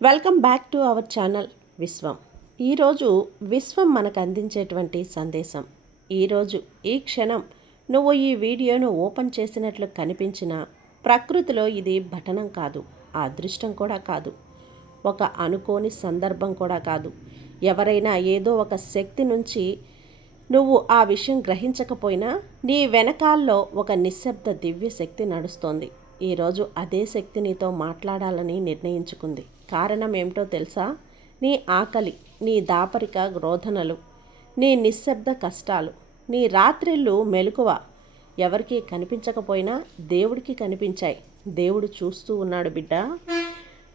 Welcome back to our channel విశ్వం. ఈరోజు విశ్వం మనకు అందించేటువంటి సందేశం. ఈరోజు ఈ క్షణం నువ్వు ఈ వీడియోను ఓపెన్ చేసినట్లు కనిపించిన ప్రకృతిలో ఇది బటనం కాదు, అదృష్టం కూడా కాదు, ఒక అనుకోని సందర్భం కూడా కాదు. ఎవరైనా ఏదో ఒక శక్తి నుంచి నువ్వు ఆ విషయం గ్రహించకపోయినా నీ వెనకాల్లో ఒక నిశ్శబ్ద దివ్య శక్తి నడుస్తోంది. ఈరోజు అదే శక్తి నీతో మాట్లాడాలని నిర్ణయించుకుంది. కారణం ఏమిటో తెలుసా? నీ ఆకలి, నీ దాపరిక రోధనలు, నీ నిశ్శబ్ద కష్టాలు, నీ రాత్రిళ్ళు మెలకువ ఎవరికి కనిపించకపోయినా దేవుడికి కనిపించాయి. దేవుడు చూస్తూ ఉన్నాడు బిడ్డ.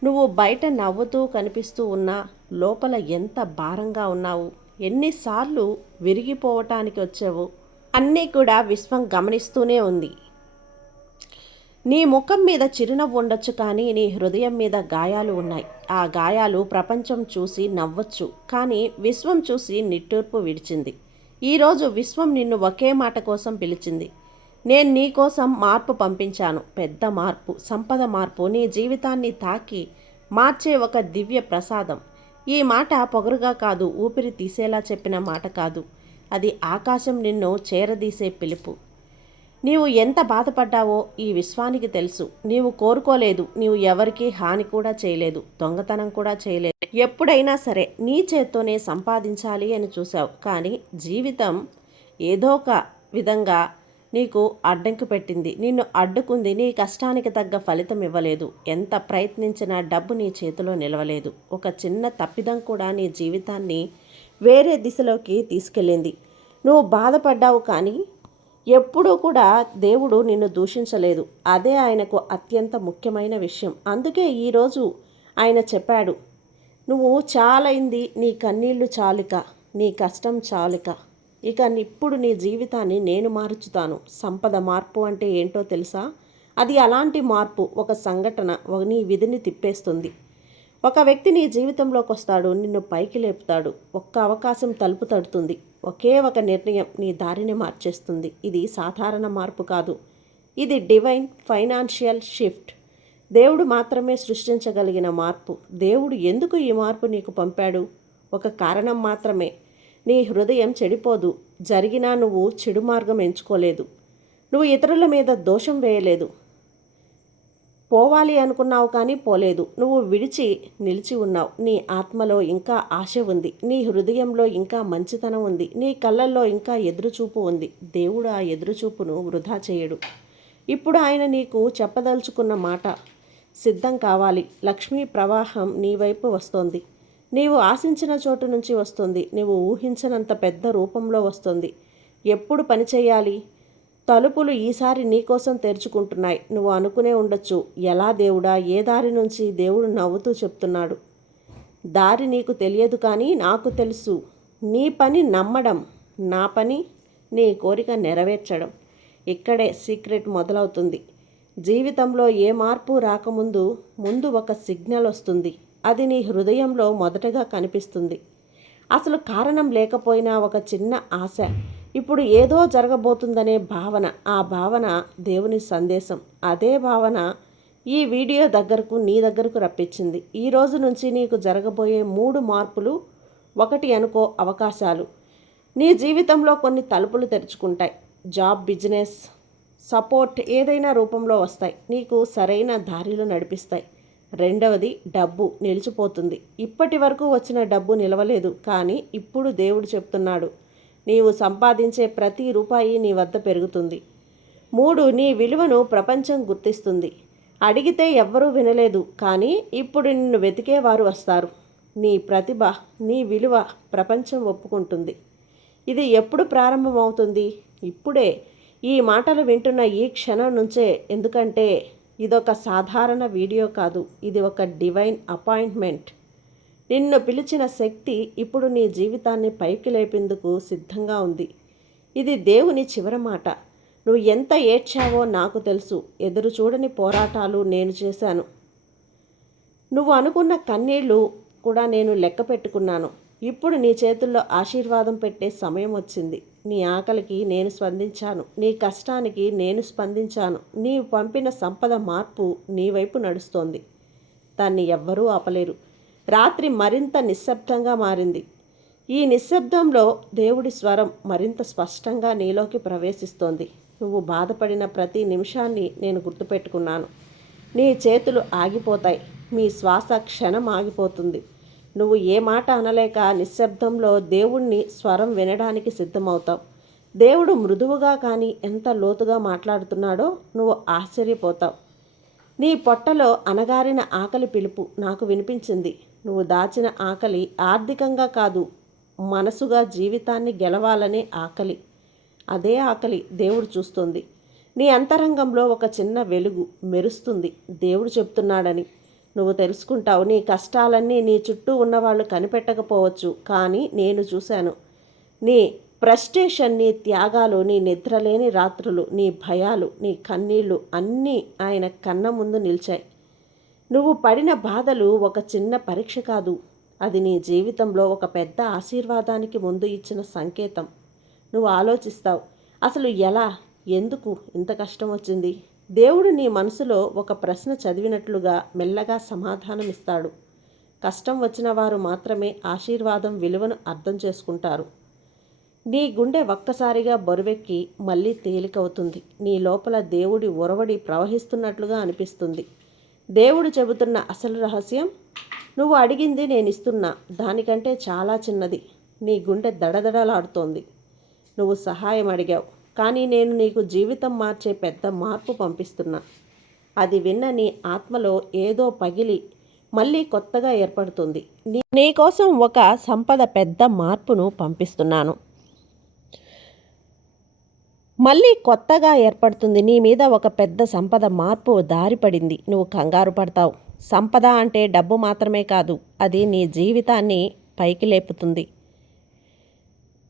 నువ్వు బయట నవ్వుతూ కనిపిస్తూ ఉన్నా లోపల ఎంత భారంగా ఉన్నావు, ఎన్నిసార్లు విరిగిపోవటానికి వచ్చావు అన్నీ కూడా విశ్వం గమనిస్తూనే ఉంది. నీ ముఖం మీద చిరునవ్వు ఉండొచ్చు, కానీ నీ హృదయం మీద గాయాలు ఉన్నాయి. ఆ గాయాలు ప్రపంచం చూసి నవ్వచ్చు, కానీ విశ్వం చూసి నిట్టూర్పు విడిచింది. ఈరోజు విశ్వం నిన్ను ఒకే మాట కోసం పిలిచింది. నేను నీ కోసం మార్పు పంపించాను, పెద్ద మార్పు, సంపద మార్పు, నీ జీవితాన్ని తాకి మార్చే ఒక దివ్య ప్రసాదం. ఈ మాట పొగరుగా కాదు, ఊపిరి తీసేలా చెప్పిన మాట కాదు. అది ఆకాశం నిన్ను చేరదీసే పిలుపు. నీవు ఎంత బాధపడ్డావో ఈ విశ్వానికి తెలుసు. నీవు కోరుకోలేదు, నీవు ఎవరికీ హాని కూడా చేయలేదు, దొంగతనం కూడా చేయలేదు. ఎప్పుడైనా సరే నీ చేత్తోనే సంపాదించాలి అని చూసావు, కానీ జీవితం ఏదో ఒక విధంగా నీకు అడ్డంకి పెట్టింది, నిన్ను అడ్డుకుంది. నీ కష్టానికి తగ్గ ఫలితం ఇవ్వలేదు. ఎంత ప్రయత్నించినా డబ్బు నీ చేతిలో నిలవలేదు. ఒక చిన్న తప్పిదం కూడా నీ జీవితాన్ని వేరే దిశలోకి తీసుకెళ్ళింది. నువ్వు బాధపడ్డావు, కానీ ఎప్పుడూ కూడా దేవుడు నిన్ను దూషించలేదు. అదే ఆయనకు అత్యంత ముఖ్యమైన విషయం. అందుకే ఈరోజు ఆయన చెప్పాడు, నువ్వు చాలైంది, నీ కన్నీళ్లు చాలిక, నీ కష్టం చాలిక, ఇక ఇప్పుడు నీ జీవితాన్ని నేను మార్చుతాను. సంపద మార్పు అంటే ఏంటో తెలుసా? అది అలాంటి మార్పు. ఒక సంఘటన నీ విధిని తిప్పేస్తుంది. ఒక వ్యక్తి నీ జీవితంలోకి వస్తాడు, నిన్ను పైకి లేపుతాడు. ఒక్క అవకాశం తలుపు తడుతుంది. ఒకే ఒక నిర్ణయం నీ దారిని మార్చేస్తుంది. ఇది సాధారణ మార్పు కాదు, ఇది డివైన్ ఫైనాన్షియల్ షిఫ్ట్. దేవుడు మాత్రమే సృష్టించగలిగిన మార్పు. దేవుడు ఎందుకు ఈ మార్పు నీకు పంపాడు? ఒక కారణం మాత్రమే. నీ హృదయం చెడిపోదు. జరిగినా నువ్వు చెడు మార్గం ఎంచుకోలేదు. నువ్వు ఇతరుల మీద దోషం వేయలేదు. పోవాలి అనుకున్నావు, కానీ పోలేదు. నువ్వు విడిచి నిలిచి ఉన్నావు. నీ ఆత్మలో ఇంకా ఆశ ఉంది, నీ హృదయంలో ఇంకా మంచితనం ఉంది, నీ కళ్ళల్లో ఇంకా ఎదురుచూపు ఉంది. దేవుడు ఆ ఎదురుచూపును వృధా చేయడు. ఇప్పుడు ఆయన నీకు చెప్పదలుచుకున్న మాట సిద్ధం కావాలి. లక్ష్మీ ప్రవాహం నీ వైపు వస్తోంది. నీవు ఆశించిన చోటు నుంచి వస్తుంది. నీవు ఊహించనంత పెద్ద రూపంలో వస్తుంది. ఎప్పుడు పని చేయాలి? తలుపులు ఈసారి నీకోసం తెరుచుకుంటున్నాయి. నువ్వు అనుకునే ఉండొచ్చు, ఎలా దేవుడా, ఏ దారి నుంచి? దేవుడు నవ్వుతూ చెప్తున్నాడు, దారి నీకు తెలియదు, కానీ నాకు తెలుసు. నీ పని నమ్మడం, నా పని నీ కోరిక నెరవేర్చడం. ఇక్కడే సీక్రెట్ మొదలవుతుంది. జీవితంలో ఏ మార్పు రాకముందు ఒక సిగ్నల్ వస్తుంది. అది నీ హృదయంలో మొదటగా కనిపిస్తుంది. అసలు కారణం లేకపోయినా ఒక చిన్న ఆశ, ఇప్పుడు ఏదో జరగబోతుందనే భావన. ఆ భావన దేవుని సందేశం. అదే భావన ఈ వీడియో నీ దగ్గరకు రప్పించింది. ఈ రోజు నుంచి నీకు జరగబోయే 3 మార్పులు. 1 అనుకో, అవకాశాలు. నీ జీవితంలో కొన్ని తలుపులు తెరుచుకుంటాయి. జాబ్, బిజినెస్, సపోర్ట్ ఏదైనా రూపంలో వస్తాయి. నీకు సరైన దారిలో నడిపిస్తాయి. 2వది, డబ్బు నిలిచిపోతుంది. ఇప్పటి వరకు వచ్చిన డబ్బు నిలవలేదు, కానీ ఇప్పుడు దేవుడు చెప్తున్నాడు, నీవు సంపాదించే ప్రతి రూపాయి నీ వద్ద పెరుగుతుంది. 3, నీ విలువను ప్రపంచం గుర్తిస్తుంది. అడిగితే ఎవ్వరూ వినలేదు, కానీ ఇప్పుడు నిన్ను వెతికేవారు వస్తారు. నీ ప్రతిభ, నీ విలువ ప్రపంచం ఒప్పుకుంటుంది. ఇది ఎప్పుడు ప్రారంభమవుతుంది? ఇప్పుడే. ఈ మాటలు వింటున్న ఈ క్షణం నుంచే. ఎందుకంటే ఇదొక సాధారణ వీడియో కాదు, ఇది ఒక డివైన్ అపాయింట్మెంట్. నిన్ను పిలిచిన శక్తి ఇప్పుడు నీ జీవితాన్ని పైకి లేపేందుకు సిద్ధంగా ఉంది. ఇది దేవుని చివరి మాట. నువ్వు ఎంత ఏడ్చావో నాకు తెలుసు. ఎదురు చూడని పోరాటాలు నేను చేశాను. నువ్వు అనుకున్న కన్నీళ్లు కూడా నేను లెక్క పెట్టుకున్నాను. ఇప్పుడు నీ చేతుల్లో ఆశీర్వాదం పెట్టే సమయం వచ్చింది. నీ ఆకలికి నేను స్పందించాను, నీ కష్టానికి నేను స్పందించాను. నీవు పంపిన సంపద మార్పు నీ వైపు నడుస్తోంది. దాన్ని ఎవ్వరూ ఆపలేరు. రాత్రి మరింత నిశ్శబ్దంగా మారింది. ఈ నిశ్శబ్దంలో దేవుడి స్వరం మరింత స్పష్టంగా నీలోకి ప్రవేశిస్తోంది. నువ్వు బాధపడిన ప్రతి నిమిషాన్ని నేను గుర్తుపెట్టుకున్నాను. నీ చేతులు ఆగిపోతాయి, మీ శ్వాస క్షణం ఆగిపోతుంది. నువ్వు ఏ మాట అనలేక నిశ్శబ్దంలో దేవుణ్ణి స్వరం వినడానికి సిద్ధమవుతావు. దేవుడు మృదువుగా కానీ ఎంత లోతుగా మాట్లాడుతున్నాడో నువ్వు ఆశ్చర్యపోతావు. నీ పొట్టలో అణగారిన ఆకలి పిలుపు నాకు వినిపించింది. నువ్వు దాచిన ఆకలి ఆర్థికంగా కాదు, మనసుగా జీవితాన్ని గెలవాలనే ఆకలి. అదే ఆకలి దేవుడు చూస్తుంది. నీ అంతరంగంలో ఒక చిన్న వెలుగు మెరుస్తుంది. దేవుడు చెప్తున్నాడని నువ్వు తెలుసుకుంటావు. నీ కష్టాలన్నీ నీ చుట్టూ ఉన్నవాళ్ళు కనిపెట్టకపోవచ్చు, కానీ నేను చూశాను. నీ ఫ్రస్ట్రేషన్, నీ త్యాగాలు, నీ నిద్రలేని రాత్రులు, నీ భయాలు, నీ కన్నీళ్ళు అన్నీ ఆయన కన్న ముందు నిలిచాయి. నువ్వు పడిన బాధలు ఒక చిన్న పరీక్ష కాదు, అది నీ జీవితంలో ఒక పెద్ద ఆశీర్వాదానికి ముందు ఇచ్చిన సంకేతం. నువ్వు ఆలోచిస్తావు, అసలు ఎలా, ఎందుకు ఇంత కష్టం వచ్చింది? దేవుడు నీ మనసులో ఒక ప్రశ్న చదివినట్లుగా మెల్లగా సమాధానం ఇస్తాడు. కష్టం వచ్చిన వారు మాత్రమే ఆశీర్వాదం విలువను అర్థం చేసుకుంటారు. నీ గుండె ఒక్కసారిగా బరువెక్కి మళ్ళీ తేలికవుతుంది. నీ లోపల దేవుడి ఒరవడి ప్రవహిస్తున్నట్లుగా అనిపిస్తుంది. దేవుడు చెబుతున్న అసలు రహస్యం, నువ్వు అడిగింది నేను ఇస్తున్నా, దానికంటే చాలా చిన్నది. నీ గుండె దడదడలాడుతోంది. నువ్వు సహాయం అడిగావు, కానీ నేను నీకు జీవితం మార్చే పెద్ద మార్పు పంపిస్తున్నా. అది విన్న నీ ఆత్మలో ఏదో పగిలి మళ్ళీ కొత్తగా ఏర్పడుతుంది. నీకోసం ఒక సంపద పెద్ద మార్పును పంపిస్తున్నాను. మళ్ళీ కొత్తగా ఏర్పడుతుంది. నీ మీద ఒక పెద్ద సంపద మార్పు దారిపడింది. నువ్వు కంగారు పడతావు. సంపద అంటే డబ్బు మాత్రమే కాదు, అది నీ జీవితాన్ని పైకి లేపుతుంది.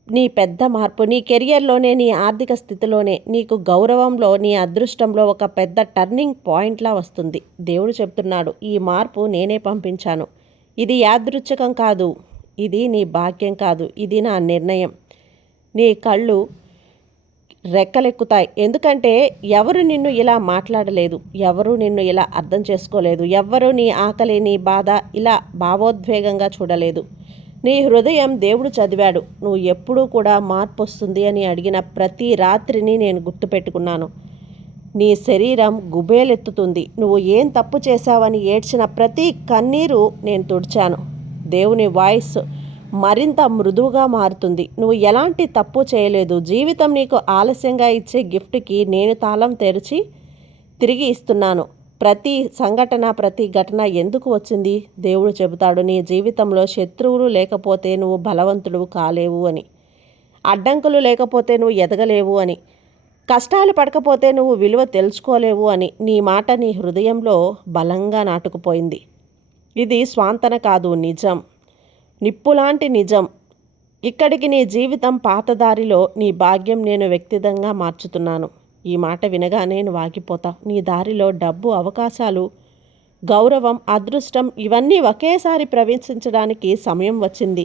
నీ పెద్ద మార్పు నీ కెరియర్లోనే, నీ ఆర్థిక స్థితిలోనే, నీకు గౌరవంలో, నీ అదృష్టంలో ఒక పెద్ద టర్నింగ్ పాయింట్లా వస్తుంది. దేవుడు చెప్తున్నాడు, ఈ మార్పు నేనే పంపించాను. ఇది యాదృచ్ఛికం కాదు, ఇది నీ భాగ్యం కాదు, ఇది నా నిర్ణయం. నీ కళ్ళు రెక్కలెక్కుతాయి, ఎందుకంటే ఎవరు నిన్ను ఇలా మాట్లాడలేదు, ఎవరు నిన్ను ఇలా అర్థం చేసుకోలేదు, ఎవరు నీ ఆకలి, నీ బాధ ఇలా భావోద్వేగంగా చూడలేదు. నీ హృదయం దేవుడు చదివాడు. నువ్వు ఎప్పుడూ కూడా మార్పు వస్తుంది అని అడిగిన ప్రతి రాత్రిని నేను గుర్తుపెట్టుకున్నాను. నీ శరీరం గుబేలెత్తుతుంది. నువ్వు ఏం తప్పు చేశావని ఏడ్చిన ప్రతి కన్నీరు నేను తుడిచాను. దేవుని వాయిస్ మరింత మృదువుగా మారుతుంది. నువ్వు ఎలాంటి తప్పు చేయలేదు. జీవితం నీకు ఆలస్యంగా ఇచ్చే గిఫ్ట్కి నేను తాళం తెరిచి తిరిగి ఇస్తున్నాను. ప్రతి సంఘటన, ప్రతి ఘటన ఎందుకు వచ్చింది? దేవుడు చెబుతాడు, నీ జీవితంలో శత్రువులు లేకపోతే నువ్వు బలవంతుడు కాలేవు అని, అడ్డంకులు లేకపోతే నువ్వు ఎదగలేవు అని, కష్టాలు పడకపోతే నువ్వు విలువ తెలుసుకోలేవు అని. నీ మాట నీ హృదయంలో బలంగా నాటుకుపోయింది. ఇది స్వాంతన కాదు, నిజం, నిప్పులాంటి నిజం. ఇక్కడికి నీ జీవితం పాతదారిలో, నీ భాగ్యం నేను వ్యక్తిగతంగా మార్చుతున్నాను. ఈ మాట వినగానే నువ్వు ఆగిపోతావు. నీ దారిలో డబ్బు, అవకాశాలు, గౌరవం, అదృష్టం ఇవన్నీ ఒకేసారి ప్రవేశించడానికి సమయం వచ్చింది.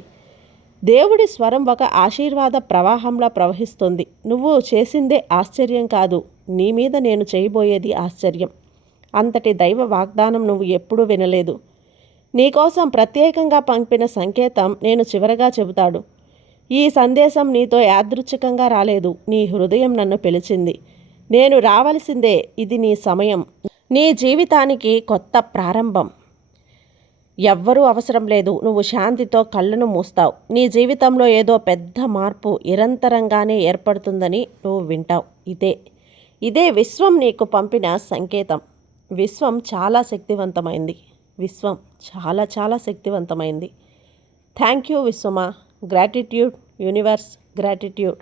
దేవుడి స్వరం ఒక ఆశీర్వాద ప్రవాహంలా ప్రవహిస్తుంది. నువ్వు చేసిందే ఆశ్చర్యం కాదు, నీ మీద నేను చేయబోయేది ఆశ్చర్యం. అంతటి దైవ వాగ్దానం నువ్వు ఎప్పుడూ వినలేదు. నీకోసం ప్రత్యేకంగా పంపిన సంకేతం నేను చివరగా చెబుతాడు. ఈ సందేశం నీతో యాదృచ్ఛికంగా రాలేదు, నీ హృదయం నన్ను పిలిచింది. నేను రావలసిందే, ఇది నీ సమయం, నీ జీవితానికి కొత్త ప్రారంభం. ఎవ్వరూ అవసరం లేదు. నువ్వు శాంతితో కళ్ళను మూస్తావు. నీ జీవితంలో ఏదో పెద్ద మార్పు నిరంతరంగానే ఏర్పడుతుందని నువ్వు వింటావు. ఇదే విశ్వం నీకు పంపిన సంకేతం. విశ్వం చాలా శక్తివంతమైంది. విశ్వం చాలా చాలా శక్తివంతమైంది. థ్యాంక్ యూ విశ్వమా. Gratitude universe, gratitude.